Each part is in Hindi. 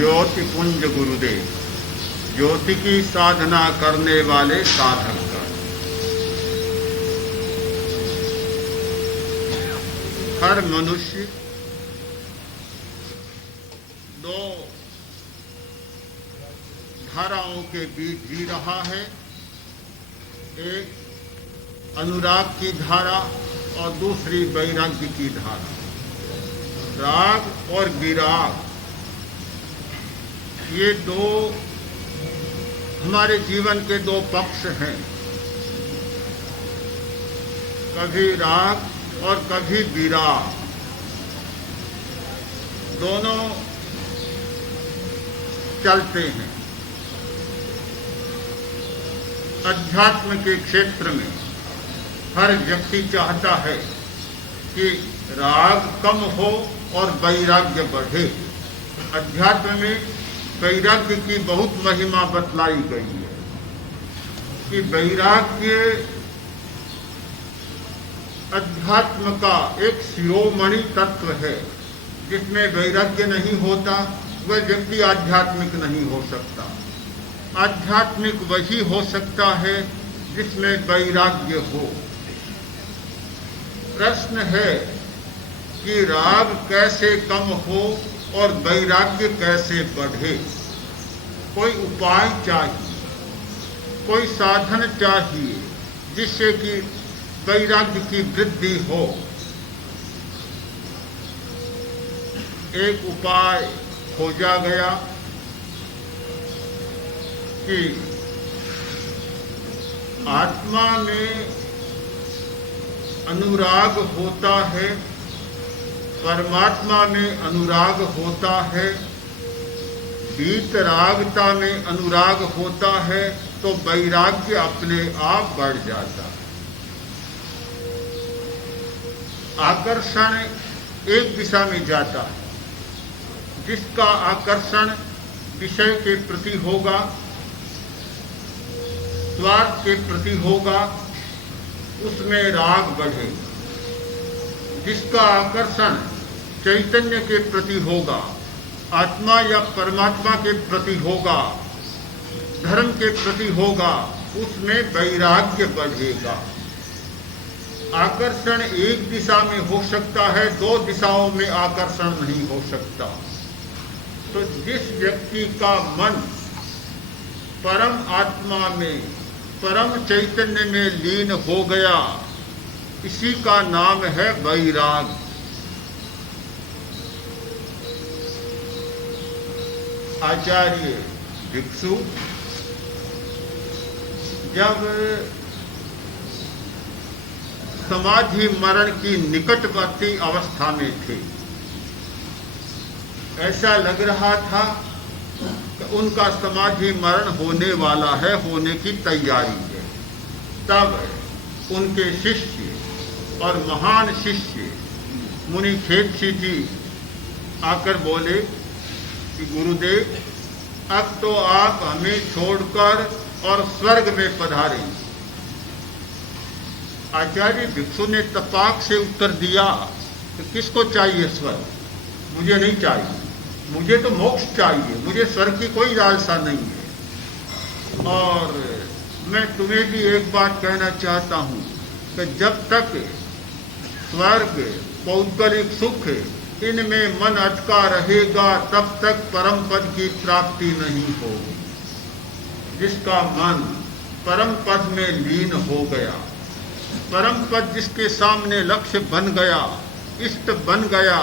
ज्योति पुंज गुरुदेव, ज्योति की साधना करने वाले साधक का। हर मनुष्य दो धाराओं के बीच जी रहा है, एक अनुराग की धारा और दूसरी वैराग्य की धारा। राग और विराग, ये दो हमारे जीवन के दो पक्ष हैं। कभी राग और कभी विराग, दोनों चलते हैं। अध्यात्म के क्षेत्र में हर व्यक्ति चाहता है कि राग कम हो और वैराग्य बढ़े। अध्यात्म में वैराग्य की बहुत महिमा बतलाई गई है कि वैराग्य अध्यात्म का एक शिरोमणि तत्व है। जिसमें वैराग्य नहीं होता वह व्यक्ति आध्यात्मिक नहीं हो सकता। आध्यात्मिक वही हो सकता है जिसमें वैराग्य हो। प्रश्न है कि राग कैसे कम हो और वैराग्य कैसे बढ़े। कोई उपाय चाहिए, कोई साधन चाहिए जिससे कि वैराग्य की वृद्धि हो। एक उपाय खोजा गया कि आत्मा में अनुराग होता है, परमात्मा में अनुराग होता है, वीतरागता में अनुराग होता है, तो वैराग्य अपने आप बढ़ जाता है। आकर्षण एक दिशा में जाता है। जिसका आकर्षण विषय के प्रति होगा, स्वार्थ के प्रति होगा, उसमें राग बढ़ेगा। जिसका आकर्षण चैतन्य के प्रति होगा, आत्मा या परमात्मा के प्रति होगा, धर्म के प्रति होगा, उसमें वैराग्य बढ़ेगा। आकर्षण एक दिशा में हो सकता है, दो दिशाओं में आकर्षण नहीं हो सकता। तो जिस व्यक्ति का मन परम आत्मा में, परम चैतन्य में लीन हो गया, इसी का नाम है वैराग। आचार्य भिक्षु जब समाधि मरण की निकटवर्ती अवस्था में थे, ऐसा लग रहा था कि उनका समाधि मरण होने वाला है, होने की तैयारी है। तब उनके शिष्य और महान शिष्य मुनि खेतसी जी आकर बोले कि गुरुदेव, अब तो आप हमें छोड़कर और स्वर्ग में पधारे। आचार्य भिक्षु ने तपाक से उत्तर दिया कि किसको चाहिए स्वर्ग? मुझे नहीं चाहिए, मुझे तो मोक्ष चाहिए, मुझे स्वर्ग की कोई लालसा नहीं है। और मैं तुम्हें भी एक बात कहना चाहता हूँ कि जब तक स्वर्ग, पौद्गलिक सुख इनमें मन अटका रहेगा, तब तक परम पद की प्राप्ति नहीं होगी। जिसका मन परम पद में लीन हो गया, परम पद जिसके सामने लक्ष्य बन गया, इष्ट बन गया,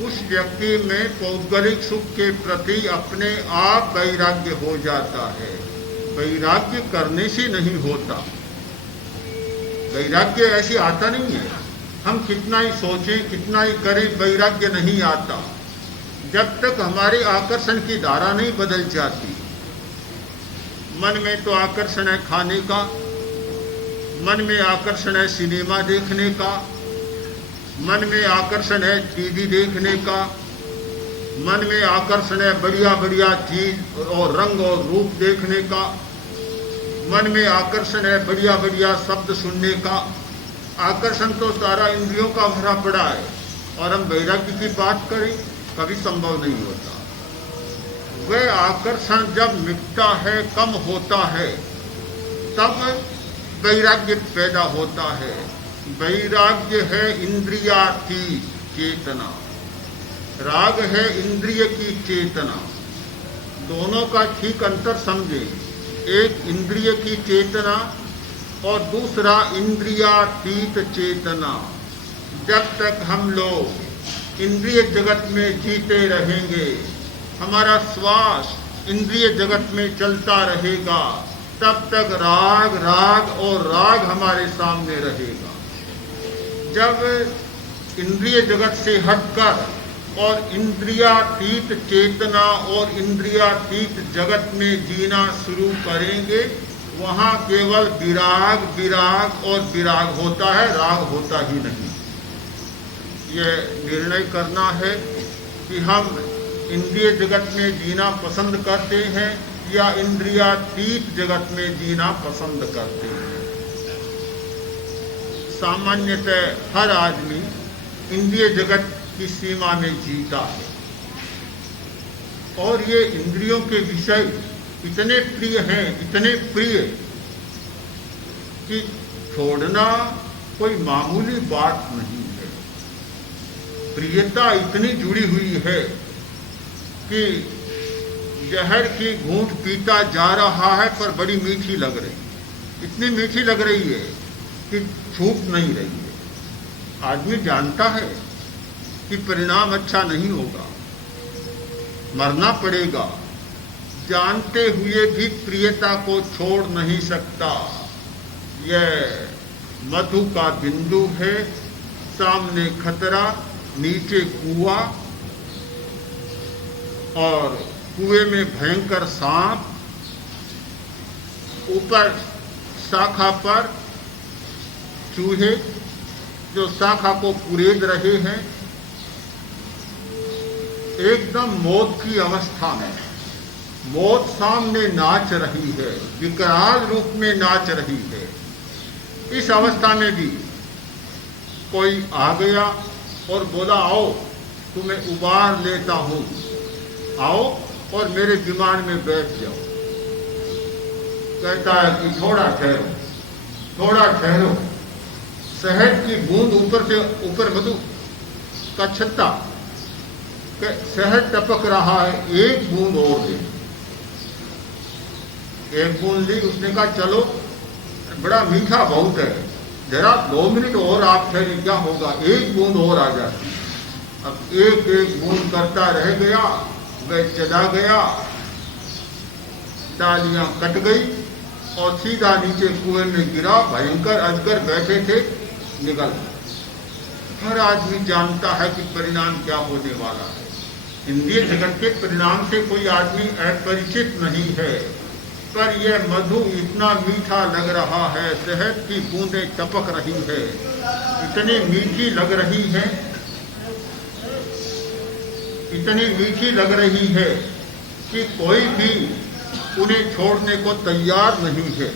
उस व्यक्ति में पौद्गलिक सुख के प्रति अपने आप वैराग्य हो जाता है। वैराग्य करने से नहीं होता। वैराग्य ऐसे आता नहीं है। हम कितना ही सोचें, कितना ही करें, वैराग्य नहीं आता जब तक हमारे आकर्षण की धारा नहीं बदल जाती। मन में तो आकर्षण है खाने का, मन में आकर्षण है सिनेमा देखने का, मन में आकर्षण है टीवी देखने का, मन में आकर्षण है बढ़िया बढ़िया चीज और रंग और रूप देखने का, मन में आकर्षण है बढ़िया बढ़िया शब्द सुनने का। आकर्षण तो सारा इंद्रियों का भरा पड़ा है, और हम वैराग्य की बात करें, कभी संभव नहीं होता। वह आकर्षण जब मिटता है, कम होता है, तब वैराग्य पैदा होता है। वैराग्य है इंद्रियातीत चेतना, राग है इंद्रिय की चेतना। दोनों का ठीक अंतर समझें। एक इंद्रिय की चेतना और दूसरा इंद्रियातीत चेतना। जब तक हम लोग इंद्रिय जगत में जीते रहेंगे, हमारा श्वास इंद्रिय जगत में चलता रहेगा, तब तक राग राग और राग हमारे सामने रहेगा। जब इंद्रिय जगत से हटकर और इंद्रियातीत चेतना और इंद्रियातीत जगत में जीना शुरू करेंगे, वहाँ केवल विराग विराग और विराग होता है, राग होता ही नहीं। ये निर्णय करना है कि हम इंद्रिय जगत में जीना पसंद करते हैं या इंद्रियातीत जगत में जीना पसंद करते हैं। सामान्यतः हर आदमी इंद्रिय जगत की सीमा में जीता है और ये इंद्रियों के विषय इतने प्रिय हैं, इतने प्रिय कि छोड़ना कोई मामूली बात नहीं है। प्रियता इतनी जुड़ी हुई है कि जहर की घूंट पीता जा रहा है पर बड़ी मीठी लग रही है। इतनी मीठी लग रही है कि छूट नहीं रही है। आदमी जानता है कि परिणाम अच्छा नहीं होगा, मरना पड़ेगा, जानते हुए भी प्रियता को छोड़ नहीं सकता। यह मधु का बिंदु है, सामने खतरा, नीचे कुआं और कुएं में भयंकर सांप, ऊपर शाखा पर चूहे जो शाखा को कुरेद रहे हैं। एकदम मौत की अवस्था में मौत सामने नाच रही है, विकराल रूप में नाच रही है। इस अवस्था में भी कोई आ गया और बोला, आओ तुम्हें उबार लेता हूं, आओ और मेरे विमान में बैठ जाओ। कहता है कि थोड़ा ठहरो, थोड़ा ठहरो। शहद की बूंद ऊपर से ऊपर मधु का छत्ता, शहद टपक रहा है, एक बूंद और दे। एक बूंद ली, उसने कहा चलो बड़ा मीठा बहुत है, जरा 2 मिनट और आप ठहरे, क्या होगा, एक बूंद और आ जाती। अब एक एक बूंद करता रह गया, वह चला गया, डालियां कट गई और सीधा नीचे कुएं में गिरा। भयंकर अजगर बैठे थे, निकल। हर आदमी जानता है कि परिणाम क्या होने वाला है। इंद्रिय जगत के परिणाम से कोई आदमी अपरिचित नहीं है, पर यह मधु इतना मीठा लग रहा है, शहद की बूंदें टपक रही है, इतनी मीठी लग रही है, इतनी मीठी लग रही है कि कोई भी उन्हें छोड़ने को तैयार नहीं है।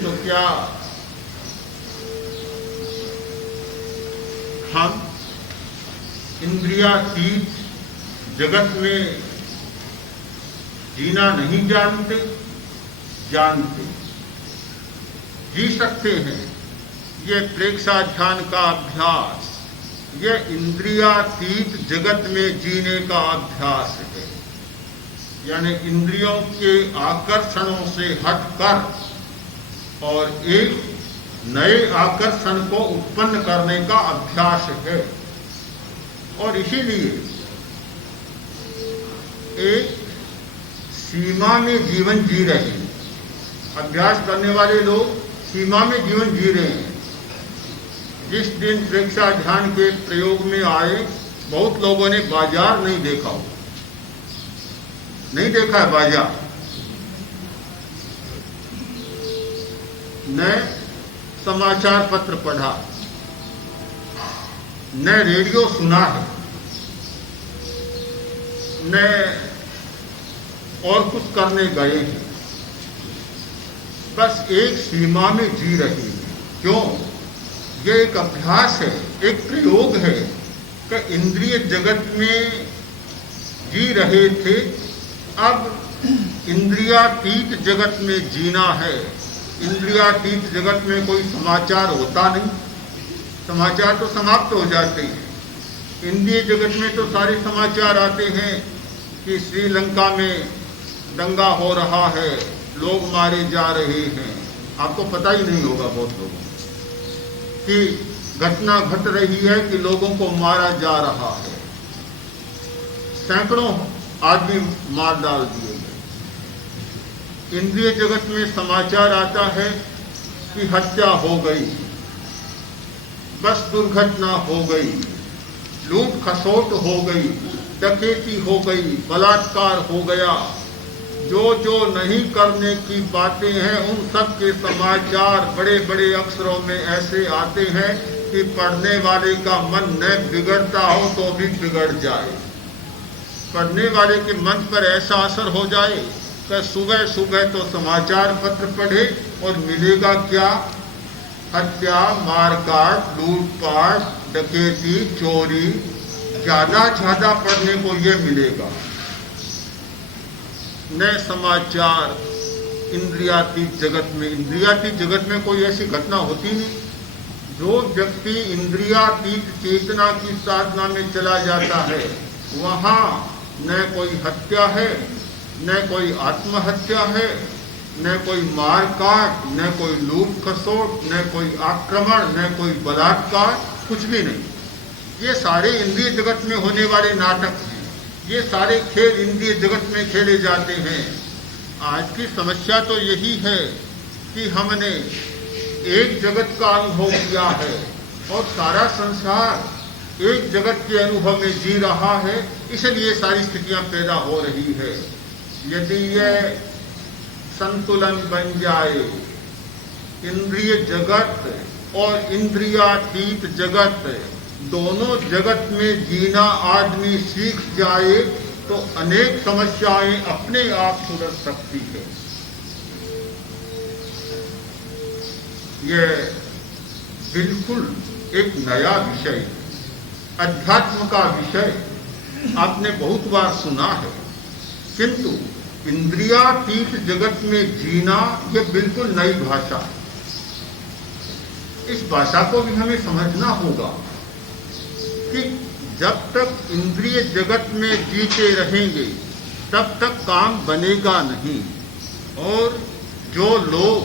तो क्या हम इंद्रियातीत जगत में जीना नहीं जानते? जानते, जी सकते हैं। यह प्रेक्षाध्यान का अभ्यास, यह इंद्रियातीत जगत में जीने का अभ्यास है। यानी इंद्रियों के आकर्षणों से हटकर और एक नए आकर्षण को उत्पन्न करने का अभ्यास है। और इसीलिए एक सीमा में जीवन जी रहे हैं। अभ्यास करने वाले लोग सीमा में जीवन जी रहे हैं। जिस दिन प्रेक्षाध्यान के प्रयोग में आए, बहुत लोगों ने बाजार नहीं देखा हो, नहीं देखा है बाजार, न समाचार पत्र पढ़ा, न रेडियो सुना है, न और कुछ करने गए हैं। बस एक सीमा में जी रहे हैं। क्यों? ये एक अभ्यास है, एक प्रयोग है कि इंद्रिय जगत में जी रहे थे, अब इंद्रियातीत जगत में जीना है। इंद्रियातीत जगत में कोई समाचार होता नहीं, समाचार तो समाप्त हो जाते हैं। इंद्रिय जगत में तो सारे समाचार आते हैं कि श्रीलंका में दंगा हो रहा है, लोग मारे जा रहे हैं। आपको पता ही नहीं होगा बहुत लोगों कि घटना घट रही है कि लोगों को मारा जा रहा है, सैकड़ों आदमी मार डाल दिए गए। इंद्रिय जगत में समाचार आता है कि हत्या हो गई, बस दुर्घटना हो गई, लूट खसोट हो गई, डकैती हो गई, बलात्कार हो गया। जो जो नहीं करने की बातें हैं उन सब के समाचार बड़े बड़े अक्षरों में ऐसे आते हैं कि पढ़ने वाले का मन न बिगड़ता हो तो भी बिगड़ जाए। पढ़ने वाले के मन पर ऐसा असर हो जाए कि सुबह सुबह तो समाचार पत्र पढ़े और मिलेगा क्या? हत्या, मारकाट, लूटपाट, डकैती, चोरी, ज्यादा पढ़ने को ये मिलेगा। न समाचार इंद्रियातीत जगत में, इंद्रियातीत जगत में कोई ऐसी घटना होती नहीं। जो व्यक्ति इंद्रियातीत चेतना की साधना में चला जाता है वहाँ न कोई हत्या है, न कोई आत्महत्या है, न कोई मारकाट, न कोई लूट खसोट, न कोई आक्रमण, न कोई बलात्कार, कुछ भी नहीं। ये सारे इंद्रिय जगत में होने वाले नाटक हैं, ये सारे खेल इंद्रिय जगत में खेले जाते हैं। आज की समस्या तो यही है कि हमने एक जगत का अनुभव किया है और सारा संसार एक जगत के अनुभव में जी रहा है, इसलिए सारी स्थितियां पैदा हो रही है। यदि यह संतुलन बन जाए, इंद्रिय जगत और इंद्रियातीत जगत दोनों जगत में जीना आदमी सीख जाए तो अनेक समस्याएं अपने आप सुलझ सकती है। यह बिल्कुल एक नया विषय, अध्यात्म का विषय आपने बहुत बार सुना है, किंतु इंद्रियातीत जगत में जीना यह बिल्कुल नई भाषा है। इस भाषा को भी हमें समझना होगा कि जब तक इंद्रिय जगत में जीते रहेंगे तब तक काम बनेगा नहीं। और जो लोग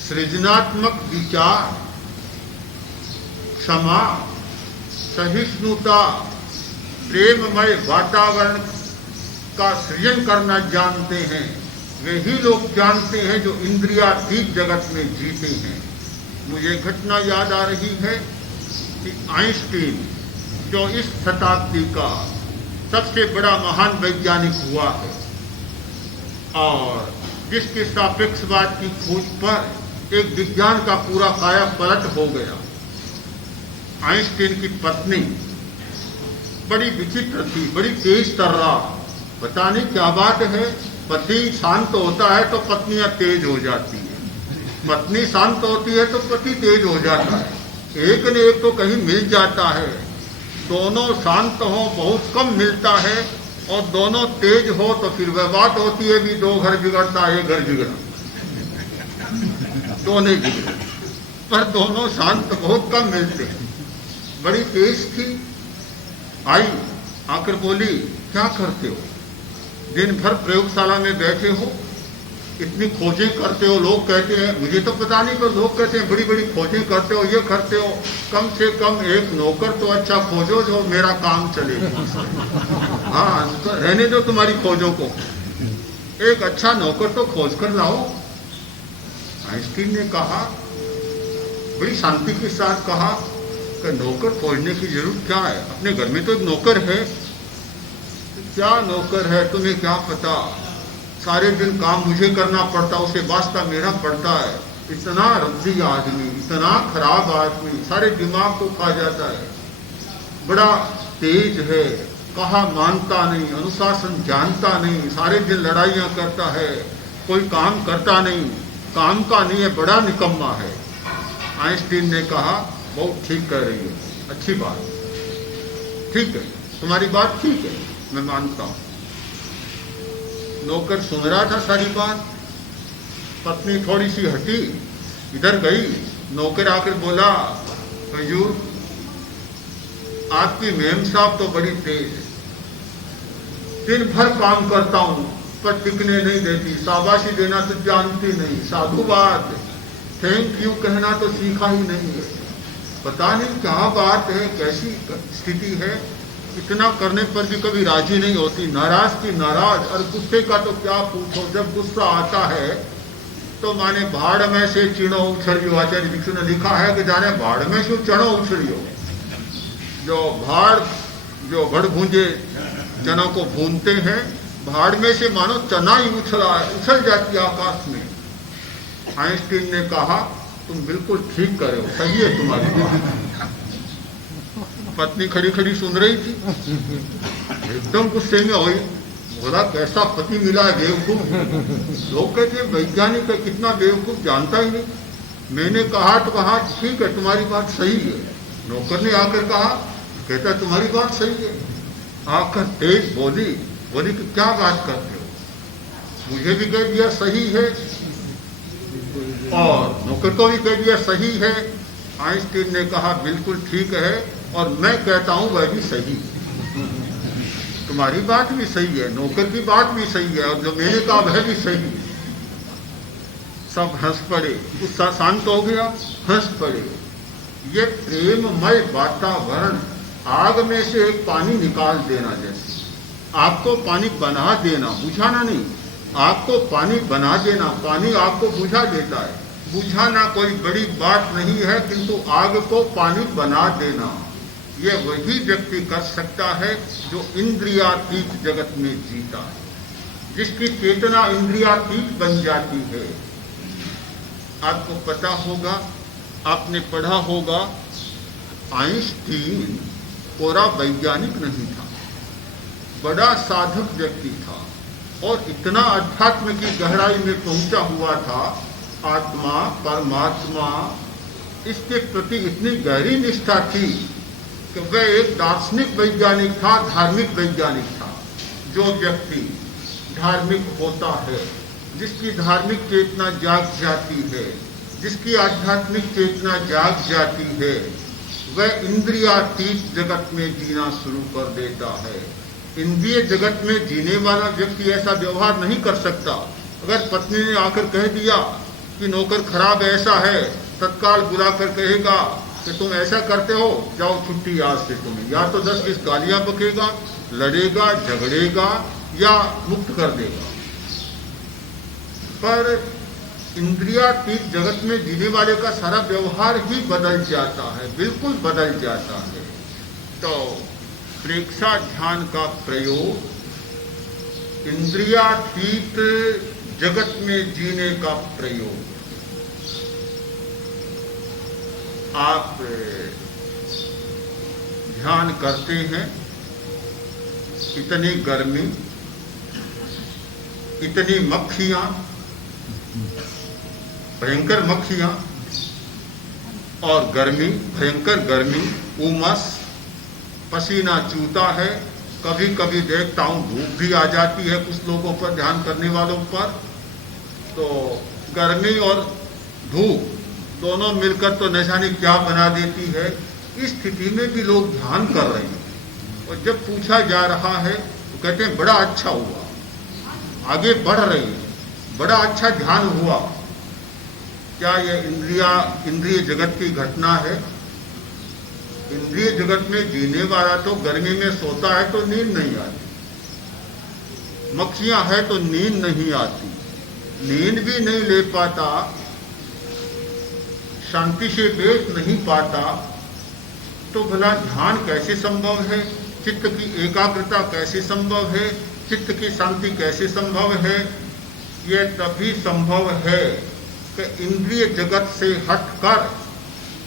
सृजनात्मक विचार, क्षमा, सहिष्णुता, प्रेममय वातावरण का सृजन करना जानते हैं, वही लोग जानते हैं जो इंद्रियातीत जगत में जीते हैं। मुझे घटना याद आ रही है कि आइंस्टीन जो इस शताब्दी का सबसे बड़ा महान वैज्ञानिक हुआ है और जिसके सापेक्षवाद की खोज पर एक विज्ञान का पूरा काया पलट हो गया। आइंस्टीन की पत्नी बड़ी विचित्र थी, बड़ी तेज तर्रार, पता नहीं क्या बात है। पति शांत होता है तो पत्नियां तेज हो जाती है, पत्नी शांत होती है तो पति तेज हो जाता है। एक न एक तो कहीं मिल जाता है, दोनों शांत हो बहुत कम मिलता है, और दोनों तेज हो तो फिर वह बात होती है भी दो घर बिगड़ता एक घर बिगड़ा, दो नहीं बिगड़े, पर दोनों शांत बहुत कम मिलते हैं। बड़ी तेज थी, आई आकर बोली क्या करते हो? दिन भर प्रयोगशाला में बैठे हो, इतनी खोजें करते हो, लोग कहते हैं, मुझे तो पता नहीं पर लोग कहते हैं बड़ी बड़ी खोजें करते हो, ये करते हो, कम से कम एक नौकर तो अच्छा खोजो जो मेरा काम चले। हाँ तो रहने दो तुम्हारी खोजों को, एक अच्छा नौकर तो खोज कर लाओ। आइंस्टीन ने कहा, बड़ी शांति के साथ कहा कि नौकर खोजने की जरूरत क्या है, अपने घर में तो एक नौकर है। क्या नौकर है, तुम्हें क्या पता, सारे दिन काम मुझे करना पड़ता, उसे वास्ता मेरा पड़ता है। इतना रद्दी आदमी, इतना खराब आदमी, सारे दिमाग को खा जाता है, बड़ा तेज है, कहा मानता नहीं, अनुशासन जानता नहीं, सारे दिन लड़ाइयाँ करता है, कोई काम करता नहीं, काम का नहीं है, बड़ा निकम्मा है। आइंस्टीन ने कहा बहुत ठीक कह रही हो, अच्छी बात, ठीक है, तुम्हारी बात ठीक है, मैं मानता हूं। नौकर सुन रहा था सारी बात। पत्नी थोड़ी सी हटी, इधर गई, नौकर आकर बोला, हुजूर आपकी मेम साहब तो बड़ी तेज है, दिन भर काम करता हूं पर टिकने नहीं देती, शाबाशी देना तो जानती नहीं, साधुवाद थैंक यू कहना तो सीखा ही नहीं है। पता नहीं क्या बात है, कैसी स्थिति है, इतना करने पर भी कभी राजी नहीं होती, नाराज की नाराज। और गुस्से का तो क्या पूछो, जब गुस्सा आता है तो माने भाड़ में से चिड़ो उछलियो, आचार्य भिक्षु ने लिखा है कि जाने भाड़ में से चनो उछलियो। जो भाड़, जो भड़ भूंजे चनों को भूनते हैं, भाड़ में से मानो चना ही उछल जाती है आकाश में। आइंस्टीन ने कहा तुम बिल्कुल ठीक कर रहे हो, सही है तुम्हारी बात। पत्नी खड़ी खड़ी सुन रही थी, एकदम गुस्से में हुई, बोला कैसा पति मिला है बेवकूफ। लोग कहते हैं वैज्ञानिक है, कितना बेवकूफ जानता ही नहीं। मैंने कहा तो कहा ठीक है तुम्हारी बात सही है। नौकर ने आकर कहा, कहता तुम्हारी बात सही है। आकर तेज बोली कि क्या बात करते हो, मुझे भी कह दिया सही है और नौकर को भी कह दिया सही है। आइंस्टीन ने कहा बिल्कुल ठीक है, और मैं कहता हूं वह भी सही है, तुम्हारी बात भी सही है, नौकर की बात भी सही है, और जो मैंने कहा वह भी सही है। सब हंस पड़े, गुस्सा शांत हो गया, हंस पड़े। ये प्रेममय वातावरण, आग में से एक पानी निकाल देना जैसे, आपको पानी बना देना, बुझाना नहीं, आपको पानी बना देना। पानी आपको बुझा देता है, बुझाना कोई बड़ी बात नहीं है, किंतु आग को पानी बना देना ये वही व्यक्ति कर सकता है जो इंद्रियातीत जगत में जीता है, जिसकी चेतना इंद्रियातीत बन जाती है। आपको पता होगा, आपने पढ़ा होगा, आइंस्टीन कोरा वैज्ञानिक नहीं था, बड़ा साधक व्यक्ति था और इतना अध्यात्म की गहराई में पहुंचा हुआ था। आत्मा, परमात्मा, इसके प्रति इतनी गहरी निष्ठा थी कि वह एक दार्शनिक वैज्ञानिक था, धार्मिक वैज्ञानिक था। जो व्यक्ति धार्मिक होता है, जिसकी धार्मिक चेतना जाग जाती है, जिसकी आध्यात्मिक चेतना जाग जाती है, वह इंद्रियातीत जगत में जीना शुरू कर देता है। इंद्रिय जगत में जीने वाला व्यक्ति ऐसा व्यवहार नहीं कर सकता। अगर पत्नी ने आकर कह दिया कि नौकर खराब ऐसा है, तत्काल बुलाकर कहेगा कि तुम ऐसा करते हो, जाओ छुट्टी आज से तुम्हें, या तो 10-20 गालियां बकेगा, लड़ेगा, झगड़ेगा या मुक्त कर देगा। पर इंद्रियातीत जगत में जीने वाले का सारा व्यवहार ही बदल जाता है, बिल्कुल बदल जाता है। तो प्रेक्षा ध्यान का प्रयोग इंद्रियातीत जगत में जीने का प्रयोग। आप ध्यान करते हैं, इतनी गर्मी, इतनी मक्खियां, भयंकर मक्खियां और गर्मी, भयंकर गर्मी, उमस, पसीना चूता है। कभी कभी देखता हूं धूप भी आ जाती है कुछ लोगों पर, ध्यान करने वालों पर। तो गर्मी और धूप दोनों मिलकर तो न जाने क्या बना देती है। इस स्थिति में भी लोग ध्यान कर रहे हैं, और जब पूछा जा रहा है तो कहते हैं बड़ा अच्छा हुआ, आगे बढ़ रही है, बड़ा अच्छा ध्यान हुआ। क्या यह इंद्रिय जगत की घटना है? इंद्रिय जगत में जीने वाला तो गर्मी में सोता है तो नींद नहीं आती, मक्खियां है तो नींद नहीं आती, नींद भी नहीं ले पाता, शांति से बैठ नहीं पाता, तो भला ध्यान कैसे संभव है? चित्त की एकाग्रता कैसे संभव है? चित्त की शांति कैसे संभव है? यह तभी संभव है कि इंद्रिय जगत से हटकर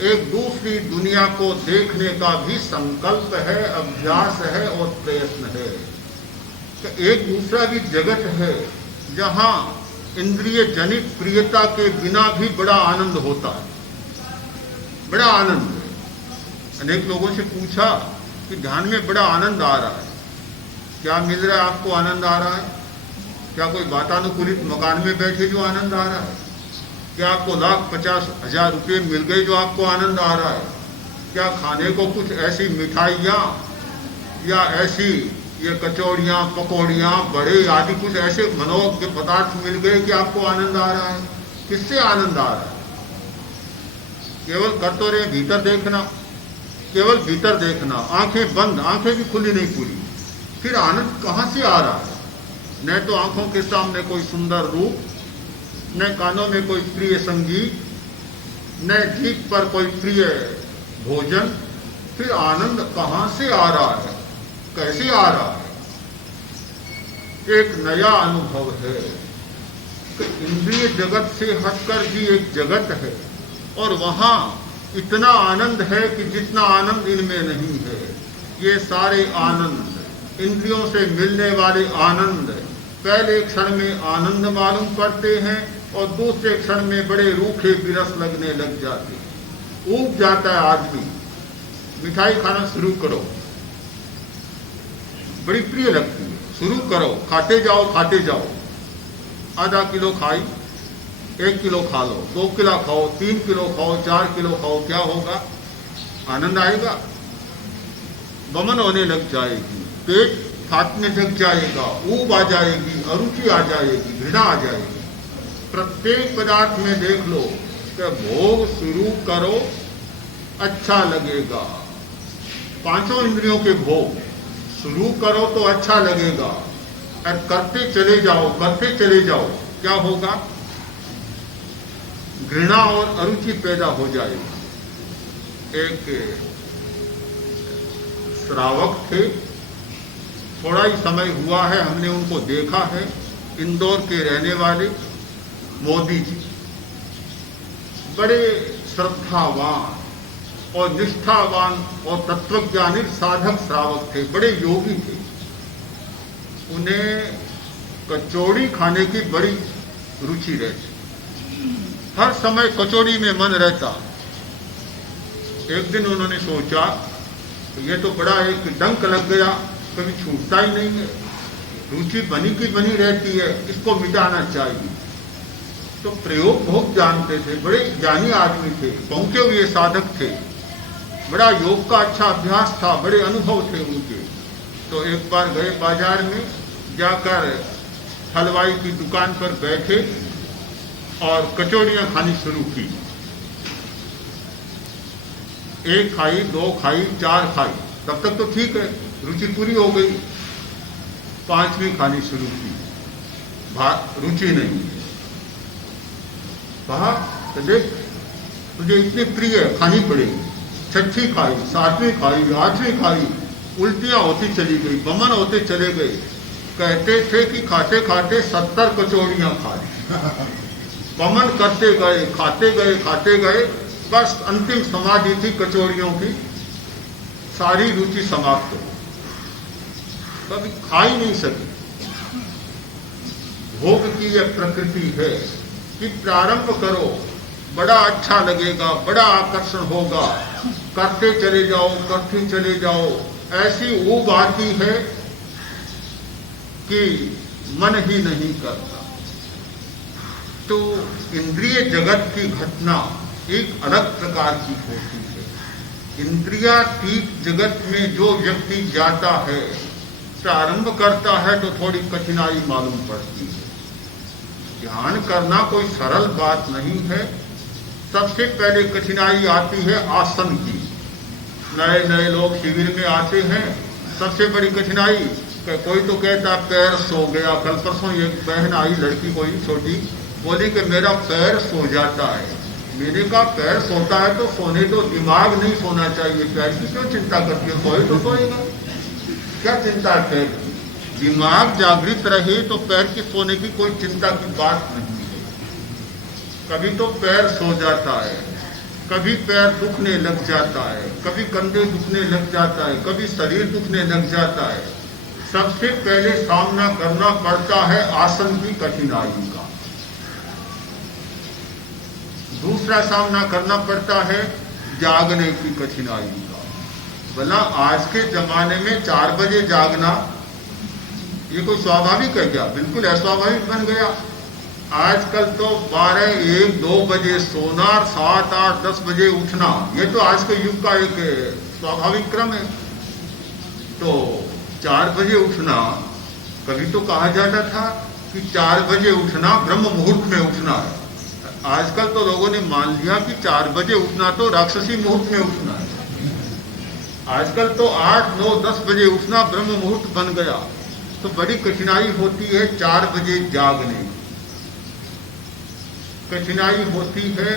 एक दूसरी दुनिया को देखने का भी संकल्प है, अभ्यास है और प्रयत्न है। कि एक दूसरा भी जगत है जहां इंद्रिय जनित प्रियता के बिना भी बड़ा आनंद होता है। बड़ा आनंद है। अनेक लोगों से पूछा कि ध्यान में बड़ा आनंद आ रहा है, क्या मिल रहा है आपको? आनंद आ रहा है? क्या कोई वातानुकूलित मकान में बैठे जो आनंद आ रहा है? क्या आपको 1,50,000 रुपये मिल गए जो आपको आनंद आ रहा है? क्या खाने को कुछ ऐसी मिठाइयाँ या ऐसी ये कचौड़ियाँ, पकौड़ियाँ, बड़े आदि कुछ ऐसे मनोज्ञ पदार्थ मिल गए कि आपको आनंद आ रहा है? किससे आनंद आ रहा है? केवल कर तो रहे भीतर देखना, केवल भीतर देखना, आंखें बंद, आंखें भी खुली नहीं पूरी, फिर आनंद कहाँ से आ रहा है? न तो आंखों के सामने कोई सुंदर रूप, न कानों में कोई प्रिय संगीत, न जीभ पर कोई प्रिय भोजन, फिर आनंद कहाँ से आ रहा है? कैसे आ रहा है? एक नया अनुभव है कि इंद्रिय जगत से हटकर भी एक जगत है और वहां इतना आनंद है कि जितना आनंद इनमें नहीं है। ये सारे आनंद इंद्रियों से मिलने वाले आनंद पहले क्षण में आनंद मालूम पड़ते हैं और दूसरे क्षण में बड़े रूखे विरस लगने लग जाते हैं। ऊब जाता है आदमी। मिठाई खाना शुरू करो, बड़ी प्रिय लगती है, शुरू करो, खाते जाओ। आधा किलो खाई, 1 किलो खा लो, 2 किलो खाओ, 3 किलो खाओ, 4 किलो खाओ, क्या होगा? आनंद आएगा? वमन होने लग जाएगी, पेट फाटने लग जाएगा, ऊब आ जाएगी, अरुचि आ जाएगी, घृणा आ जाएगी। प्रत्येक पदार्थ में देख लो कि भोग शुरू करो, अच्छा लगेगा। 5 इंद्रियों के भोग शुरू करो तो अच्छा लगेगा, और करते चले जाओ, क्या होगा? घृणा और अरुचि पैदा हो जाएगी। एक श्रावक थे, थोड़ा ही समय हुआ है, हमने उनको देखा है, इंदौर के रहने वाले मोदी जी, बड़े श्रद्धावान और निष्ठावान और तत्वज्ञानी साधक श्रावक थे, बड़े योगी थे। उन्हें कचौड़ी खाने की बड़ी रुचि रहती, हर समय कचौड़ी में मन रहता। एक दिन उन्होंने सोचा ये तो बड़ा एक डंक लग गया, कभी छूटता ही नहीं है, रुचि बनी की बनी रहती है, इसको मिटाना चाहिए। तो प्रयोग बहुत जानते थे, बड़े ज्ञानी आदमी थे, पहुंचे हुए साधक थे, बड़ा योग का अच्छा अभ्यास था, बड़े अनुभव थे उनके। तो एक बार गए बाजार में, जाकर हलवाई की दुकान पर बैठे और कचौड़ियाँ खानी शुरू की। 1 खाई, 2 खाई, 4 खाई, तब तक तो ठीक है, रुचि पूरी हो गई। 5वीं खानी शुरू की, रुचि नहीं। कहा तो देख तुझे इतनी प्रिय है, खानी पड़ेगी। 6ठी खाई, 7वीं खाई, 8वीं खाई, उल्टियां होती चली गई, बमन होते चले गए। कहते थे कि खाते खाते 70 कचौड़ियां खा ली। बमन करते गए, खाते गए, बस अंतिम समाधि थी कचौड़ियों की, सारी रुचि समाप्त हो, कभी खा ही नहीं सकी। भोग की यह प्रकृति है कि प्रारंभ करो, बड़ा अच्छा लगेगा, बड़ा आकर्षण होगा, करते चले जाओ, ऐसी ऊब आती है कि मन ही नहीं करता। तो इंद्रिय जगत की घटना एक अलग प्रकार की होती है। इंद्रियातीत जगत में जो व्यक्ति जाता है, प्रारंभ करता है, तो थोड़ी कठिनाई मालूम पड़ती है। ध्यान करना कोई सरल बात नहीं है। सबसे पहले कठिनाई आती है आसन की। नए लोग शिविर में आते हैं, सबसे बड़ी कठिनाई, कोई तो कहता पैर सो गया। कल परसों एक बहन आई, लड़की कोई छोटी, बोली कि मेरा पैर सो जाता है। मैंने कहा पैर सोता है तो सोने दो, दिमाग नहीं सोना चाहिए। पैर की क्यों चिंता करती है, सोए तो सोएगा, क्या चिंता है पैर की? दिमाग जागृत रहे तो पैर की सोने की कोई चिंता की बात नहीं है। कभी तो पैर सो जाता है, कभी पैर दुखने लग जाता है, कभी कंधे दुखने लग जाता है, कभी शरीर दुखने लग जाता है। सबसे पहले सामना करना पड़ता है आसन की कठिनाई का। दूसरा सामना करना पड़ता है जागने की कठिनाई का। भला आज के जमाने में 4 बजे जागना ये कोई स्वाभाविक है क्या? बिल्कुल अस्वाभाविक बन गया। आजकल तो 12, 1, 2 बजे सोना, 7, 8, 10 बजे उठना, ये तो आज के युग का एक स्वाभाविक क्रम है। तो 4 बजे उठना, कभी तो कहा जाता था कि 4 बजे उठना ब्रह्म मुहूर्त में उठना है। आजकल तो लोगों ने मान लिया कि 4 बजे उठना तो राक्षसी मुहूर्त में उठना है। आजकल तो 8, 9, 10 बजे उठना ब्रह्म मुहूर्त बन गया। तो बड़ी कठिनाई होती है 4 बजे जागने। कठिनाई होती है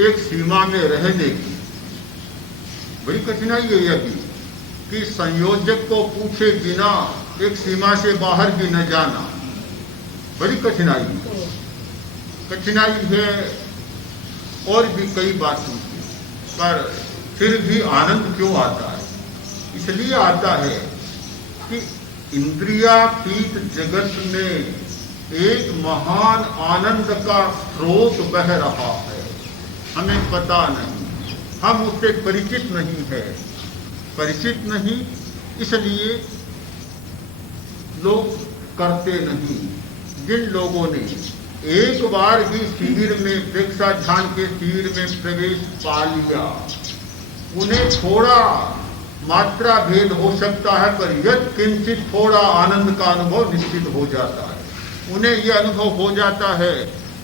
एक सीमा में रहने की। बड़ी कठिनाई है यह कि संयोजक को पूछे बिना एक सीमा से बाहर भी न जाना, बड़ी कठिनाई है। कठिनाई है और भी कई बातों की, पर फिर भी आनंद क्यों आता है? इसलिए आता है कि इंद्रियातीत जगत में एक महान आनंद का स्रोत बह रहा है। हमें पता नहीं, हम उससे परिचित नहीं है। परिचित नहीं इसलिए लोग करते नहीं। जिन लोगों ने एक बार भी शिविर में, दीक्षा ध्यान के शिविर में प्रवेश पा लिया, उन्हें थोड़ा मात्रा भेद हो सकता है, पर यद किंचित थोड़ा आनंद का अनुभव निश्चित हो जाता है। उन्हें यह अनुभव हो जाता है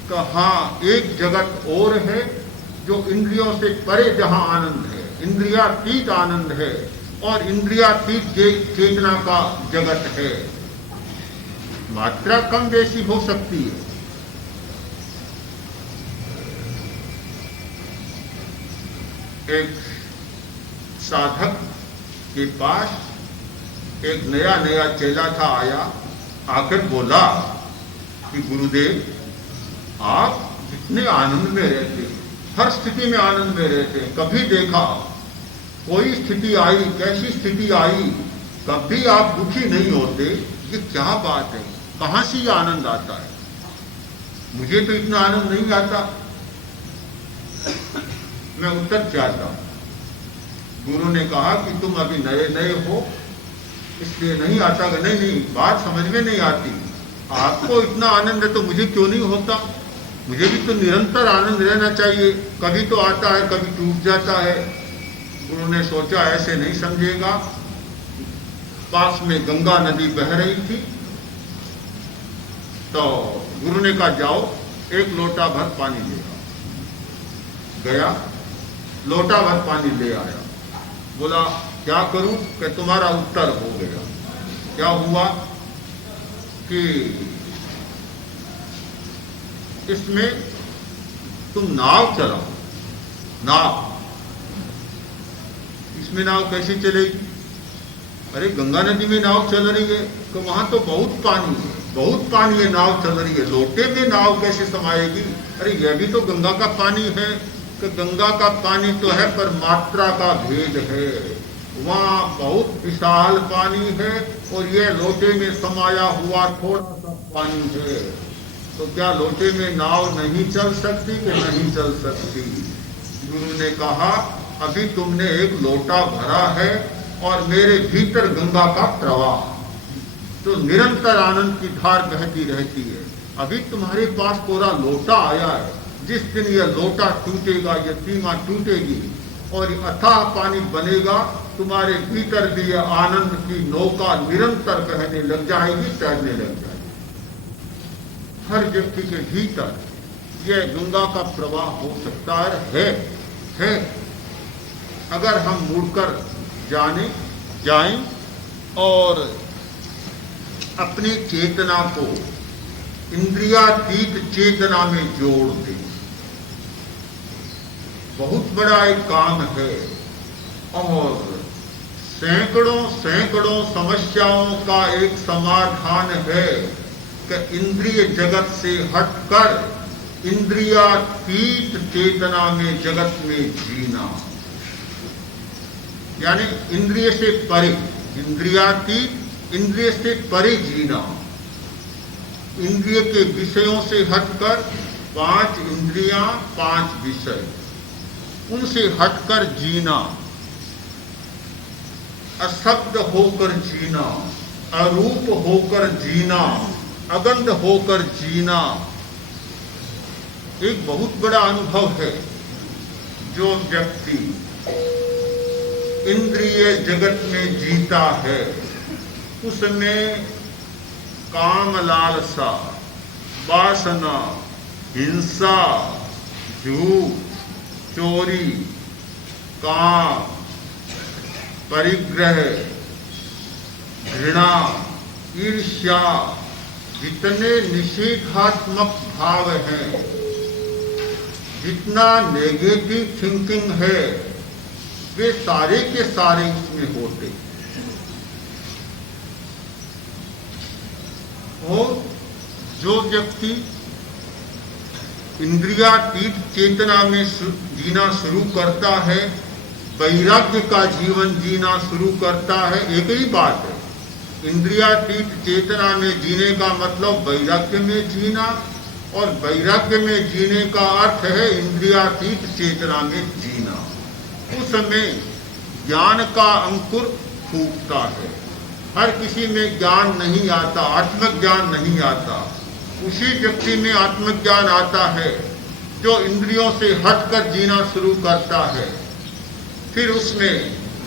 कि हाँ, एक जगत और है जो इंद्रियों से परे, जहाँ आनंद है, इंद्रियातीत आनंद है और इंद्रियातीत चेतना का जगत है। मात्रा कम बेसी हो सकती है। एक साधक के पास एक नया चेला था, आया, आकर बोला कि गुरुदेव, आप इतने आनंद में रहते, हर स्थिति में आनंद में रहते, कभी देखा कोई स्थिति आई, कैसी स्थिति आई, कभी आप दुखी नहीं होते, ये क्या बात है? कहां से ये आनंद आता है? मुझे तो इतना आनंद नहीं आता। मैं उत्तर चाहता हूं। गुरु ने कहा कि तुम अभी नए हो, इसलिए नहीं आता। नहीं, बात समझ में नहीं आती। आपको इतना आनंद है तो मुझे क्यों नहीं होता? मुझे भी तो निरंतर आनंद रहना चाहिए। कभी तो आता है, कभी टूट जाता है। गुरु ने सोचा ऐसे नहीं समझेगा। पास में गंगा नदी बह रही थी, तो गुरु ने कहा जाओ एक लोटा भर पानी ले आओ। गया, लोटा भर पानी ले आया। बोला क्या करूं? कि तुम्हारा उत्तर हो गया। क्या हुआ कि इसमें तुम नाव चलाओ। नाव, इसमें नाव कैसे चलेगी? अरे गंगा नदी में नाव चल रही है, तो वहां तो बहुत पानी है, बहुत पानी है, नाव चल रही है, लोटे में नाव कैसे समाएगी? अरे यह भी तो गंगा का पानी है। कि गंगा का पानी तो है, पर मात्रा का भेद है। वहां बहुत विशाल पानी है और यह लोटे में समाया हुआ थोड़ा सा पानी है। तो क्या लोटे में नाव नहीं चल सकती? कि नहीं चल सकती। गुरु ने कहा अभी तुमने एक लोटा भरा है और मेरे भीतर गंगा का प्रवाह, तो निरंतर आनंद की धार बहती रहती है। अभी तुम्हारे पास पूरा लोटा आया है। जिस दिन यह लोटा टूटेगा, यह सीमा टूटेगी और अथाह पानी बनेगा, तुम्हारे भीतर भी यह आनंद की नौका निरंतर बहने लग जाएगी, तैरने लग जाएगी। हर व्यक्ति के भीतर यह गंगा का प्रवाह हो सकता है। अगर हम मुड़कर जाएं और अपनी चेतना को इंद्रियातीत चेतना में जोड़ दें। बहुत बड़ा एक काम है और सैकड़ों समस्याओं का एक समाधान है कि इंद्रिय जगत से हटकर इंद्रियातीत चेतना में, जगत में जीना। यानी इंद्रिय से परे, इंद्रियातीत, इंद्रिय से परे जीना। इंद्रिय के विषयों से हटकर 5 इंद्रियां, 5 विषय। उनसे हटकर जीना, अशब्द होकर जीना, अरूप होकर जीना, अगंध होकर जीना एक बहुत बड़ा अनुभव है। जो व्यक्ति इंद्रिय जगत में जीता है उसमें काम, लालसा, वासना, हिंसा, झूठ, चोरी, काम, परिग्रह, घृणा, ईर्ष्या, जितने निषेधात्मक भाव हैं, जितना नेगेटिव थिंकिंग है, वे सारे के सारे उसमें होते। और जो व्यक्ति इंद्रियातीत चेतना में जीना शुरू करता है, वैराग्य का जीवन जीना शुरू करता है, एक ही बात है। इंद्रियातीत चेतना में जीने का मतलब वैराग्य में जीना, और वैराग्य में जीने का अर्थ है इंद्रियातीत चेतना में जीना। उस समय ज्ञान का अंकुर फूटता है। हर किसी में ज्ञान नहीं आता, आत्मज्ञान नहीं आता। उसी व्यक्ति में आत्मज्ञान आता है जो इंद्रियों से हटकर जीना शुरू करता है। फिर उसमें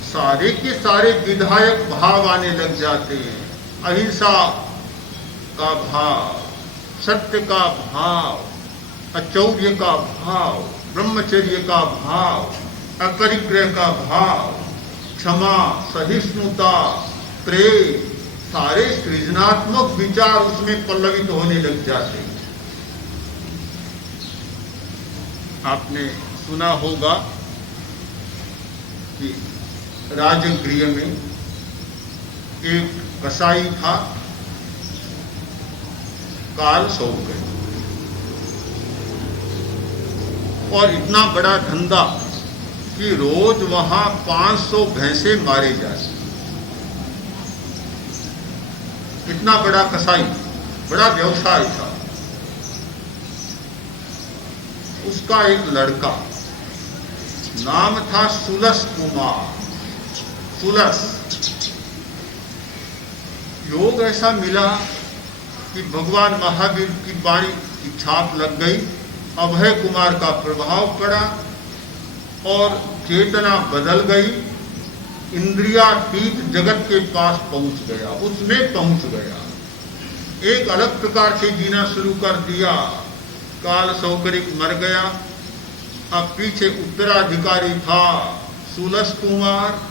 सारे के सारे विधायक भाव आने लग जाते हैं। अहिंसा का भाव, सत्य का भाव, अचौर्य का भाव, ब्रह्मचर्य का भाव, अपरिग्रह का भाव, क्षमा, सहिष्णुता, प्रेम, सारे सृजनात्मक विचार उसमें पल्लवित होने लग जाते हैं। आपने सुना होगा कि राजगृह में एक कसाई था, काल सो गए, और इतना बड़ा धंधा कि रोज वहां 500 भैंसे मारे जाते। इतना बड़ा कसाई, बड़ा व्यवसाय था। उसका एक लड़का, नाम था सुलस कुमार। सुलस योग ऐसा मिला कि भगवान महावीर की वाणी की छाप लग गई, अभय कुमार का प्रभाव पड़ा और चेतना बदल गई। इंद्रियातीत जगत के पास पहुंच गया, उसमें पहुंच गया। एक अलग प्रकार से जीना शुरू कर दिया। काल सौकरिक मर गया। अब पीछे उत्तराधिकारी था सुलस कुमार।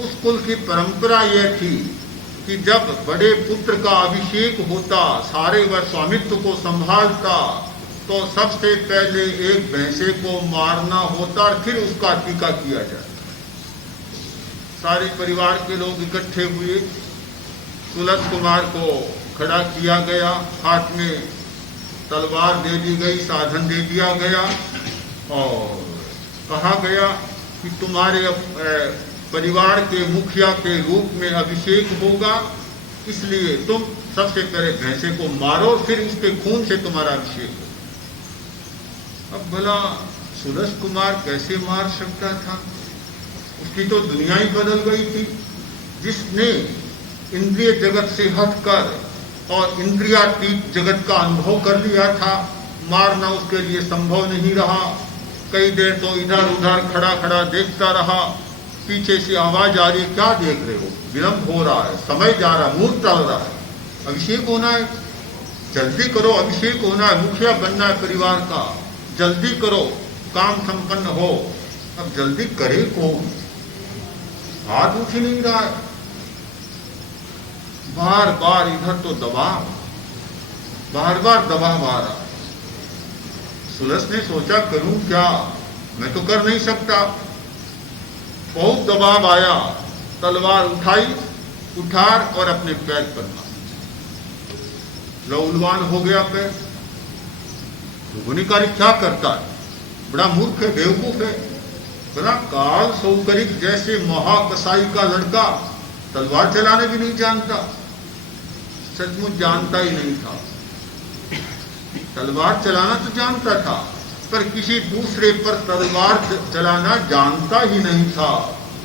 उस कुल की परंपरा यह थी कि जब बड़े पुत्र का अभिषेक होता, सारे वह स्वामित्व को संभालता, तो सबसे पहले एक भैंसे को मारना होता और फिर उसका टीका किया जाता। सारे परिवार के लोग इकट्ठे हुए। सुलस कुमार को खड़ा किया गया, हाथ में तलवार दे दी गई, साधन दे दिया गया और कहा गया कि तुम्हारे परिवार के मुखिया के रूप में अभिषेक होगा, इसलिए तुम सबसे पहले भैंसे को मारो, फिर उसके खून से तुम्हारा अभिषेक हो। अब भला सुलस कुमार कैसे मार सकता था? उसकी तो दुनिया ही बदल गई थी। जिसने इंद्रिय जगत से हटकर और इंद्रियातीत जगत का अनुभव कर लिया था, मारना उसके लिए संभव नहीं रहा। कई देर तो इधर उधर खड़ा खड़ा देखता रहा। पीछे से आवाज आ रही है, क्या देख रहे हो? विलंब हो रहा है, समय जा रहा है, मुहूर्त टल रहा है, अभिषेक होना है, जल्दी करो, अभिषेक होना है, मुखिया बनना है परिवार का, जल्दी करो, काम संपन्न हो। अब जल्दी करे कौन? हाथ उठ ही नहीं रहा है। बार बार इधर तो दबाव, बार बार दबाव आ रहा। सुलस ने सोचा करूं क्या, मैं तो कर नहीं सकता। बहुत दबाव आया, तलवार उठाई, उठार और अपने पैर पर मारा। लौलवान हो गया पैर। लोगों ने कहा क्या करता है, बड़ा मूर्ख है, बेवकूफ है। बड़ा काल सौकरिक जैसे महाकसाई का लड़का तलवार चलाने भी नहीं जानता। सचमुच जानता ही नहीं था। तलवार चलाना तो जानता था, पर किसी दूसरे पर तलवार चलाना जानता ही नहीं था।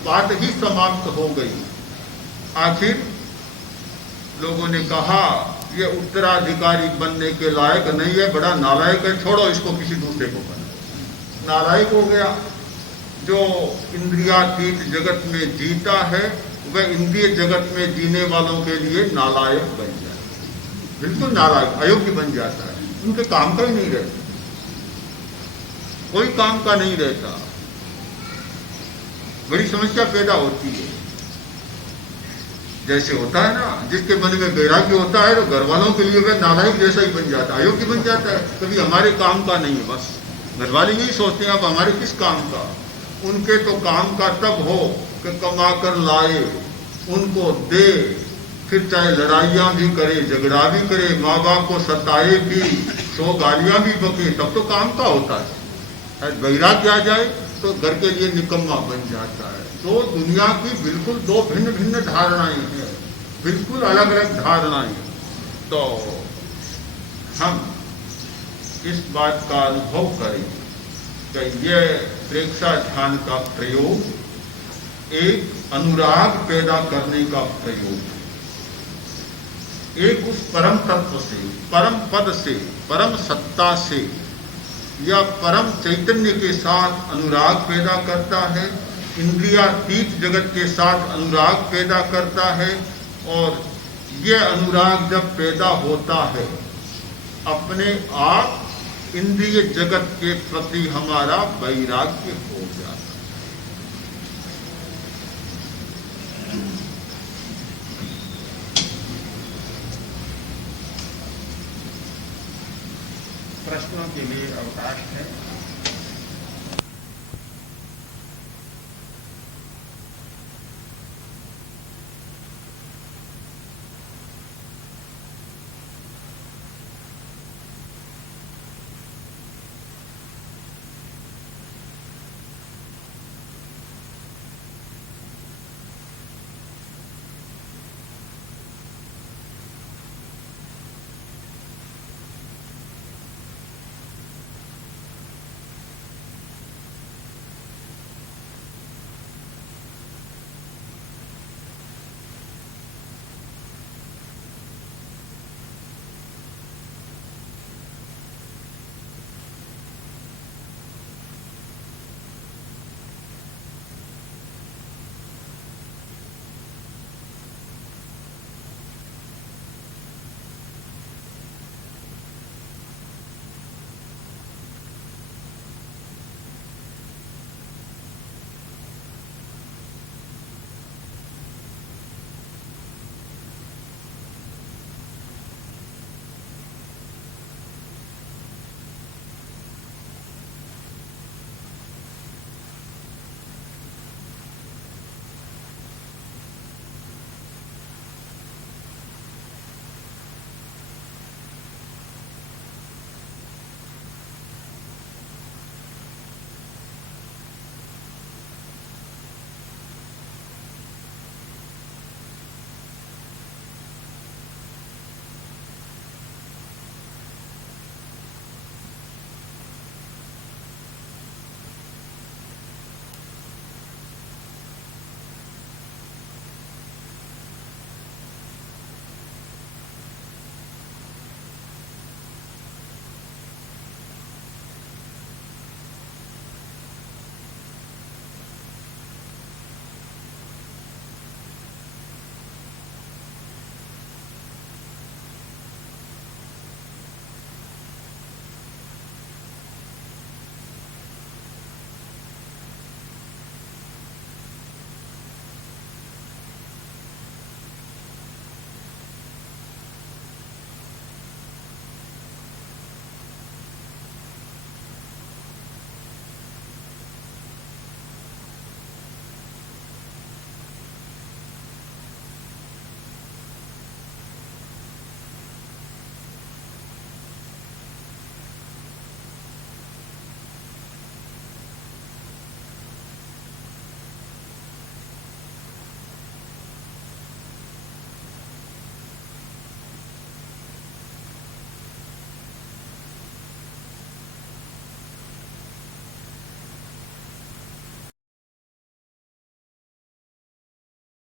बात ही समाप्त हो गई। आखिर लोगों ने कहा ये उत्तराधिकारी बनने के लायक नहीं है, बड़ा नालायक है, छोड़ो इसको, किसी दूसरे को बना। नालायक हो गया। जो इंद्रियातीत जगत में जीता है वह इंद्रिय जगत में जीने वालों के लिए नालायक बन जाता है, बिल्कुल नालायक, अयोग्य बन जाता है। उनके काम का ही नहीं रहता, कोई काम का नहीं रहता। बड़ी समस्या पैदा होती है। जैसे होता है ना, जिसके मन में वैराग्य होता है तो घर वालों के लिए वह नालायक जैसा ही बन जाता है, अयोग्य बन जाता है। कभी हमारे काम का नहीं है, बस घर वाले यही सोचते हैं अब हमारे किस काम का। उनके तो काम का तब हो कि कमा कर लाए, उनको दे, फिर चाहे लड़ाइयाँ भी करे, झगड़ा भी करे, माँ बाप को सताए भी, 100 गालियाँ भी बके, तब तो काम का होता है। वैराग्य आ जाए तो घर के लिए निकम्मा बन जाता है। तो दुनिया की बिल्कुल दो भिन्न भिन्न धारणाएं हैं, बिल्कुल अलग अलग धारणाएं। तो हम इस बात का अनुभव करें कि यह प्रेक्षा ध्यान का प्रयोग एक अनुराग पैदा करने का प्रयोग है। एक उस परम तत्व से, परम पद से, परम सत्ता से या परम चैतन्य के साथ अनुराग पैदा करता है, इंद्रियातीत जगत के साथ अनुराग पैदा करता है। और यह अनुराग जब पैदा होता है, अपने आप इंद्रिय जगत के प्रति हमारा वैराग्य हो जाता है। प्रश्नों के लिए अवकाश है।